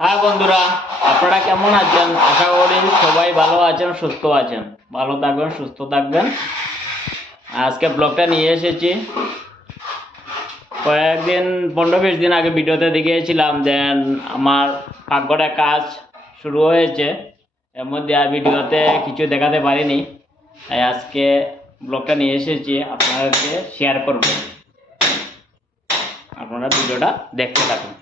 হ্যাঁ বন্ধুরা, আপনারা কেমন আছেন? আশা করি সবাই ভালো আছেন, সুস্থ আছেন। ভালো থাকবেন, সুস্থ থাকবেন। আজকে ব্লগটা নিয়ে এসেছি। কয়েকদিন, পনেরো বিশ দিন আগে ভিডিওতে দেখিয়েছিলাম যে আমার পাকঘরে কাজ শুরু হয়েছে। এর মধ্যে আর ভিডিওতে কিছু দেখাতে পারিনি। তাই আজকে ব্লগটা নিয়ে এসেছি। আপনাদেরকে শেয়ার করব। আপনারা ভিডিওটা দেখতে থাকুন।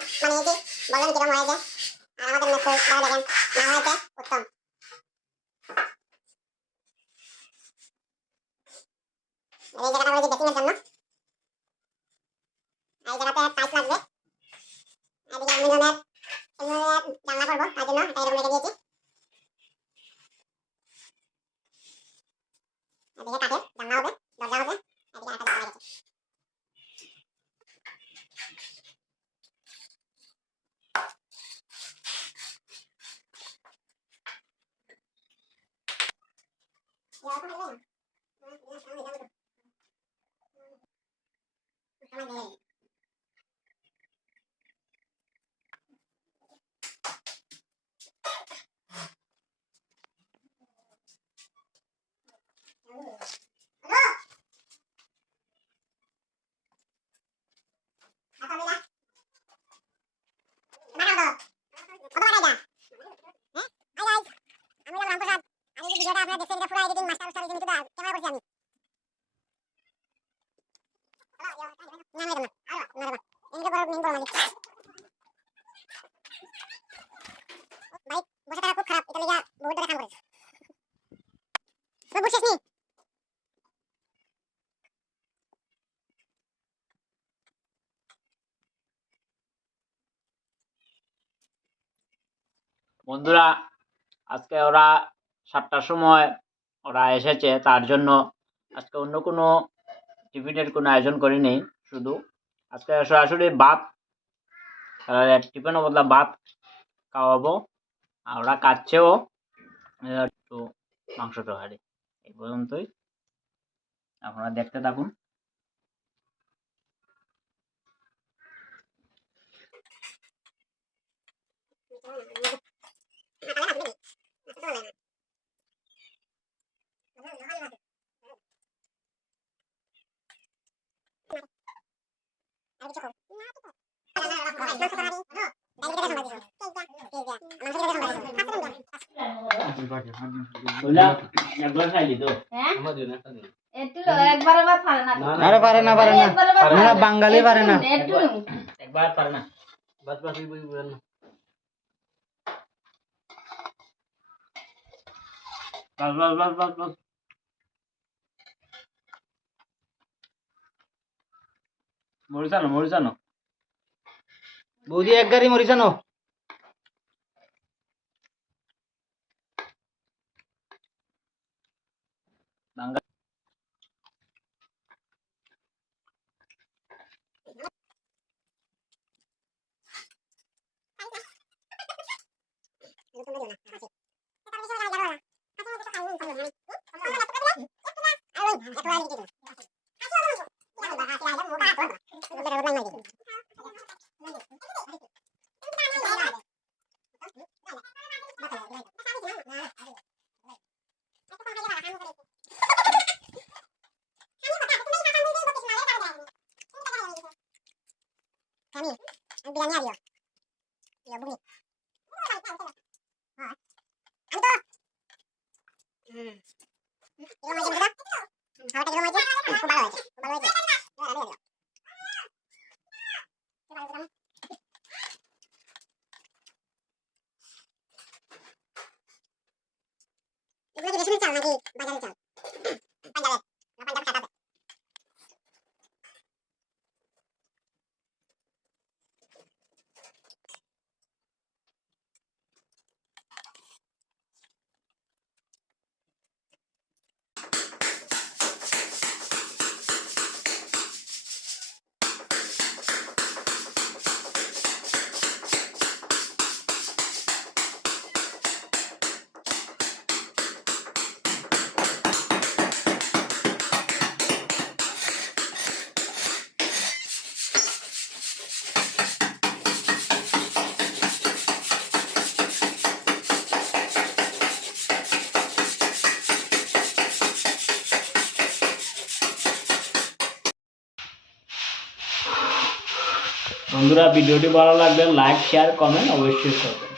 আমার পানকটা বানিয়েছি বলবেন কিরম হয়েছে? আর আমাদের ভালো দেখেন। না হয়েছে? উত্তম। এই জায়গাটা করেছি বেসিংয়ের জন্য Ela neve. বন্ধুরা, আজকে ওরা সাতটার সময় ওরা এসেছে, তার জন্য আজকে অন্য কোনো টিফিনের কোনো আয়োজন করিনি। শুধু। আজকে সরাসরি ভাত আর টিফিনের বদলা ভাত খাওয়াবো। আর ওরা কাটছেও একটু মাংস তরকারি। এই পর্যন্তই। আপনারা দেখতে থাকুন। আরে পারে না পারে না একবার আবার পারে আমরা না। বাঙালি পারে না একটু লো। একবার পারে না বাস বাস বাস বাস বাস মরিচানো মরিচানো বৌদি এক গাড়ি মরিছে ন বাঙ্গা Kami, Samir. Hani Bilal ne arıyor? Ya bugün. Anto. Hmm. Yılmacı burada. Havada yılmacı. Bu balı olacak. Bu balı olacak. Bu balı olacak. Bu balı olacak. Buna gidiyorsunuz çal. Hadi bacanı çal. বন্ধুরা ভিডিওটি ভালো লাগলে like share comment অবশ্যই করবেন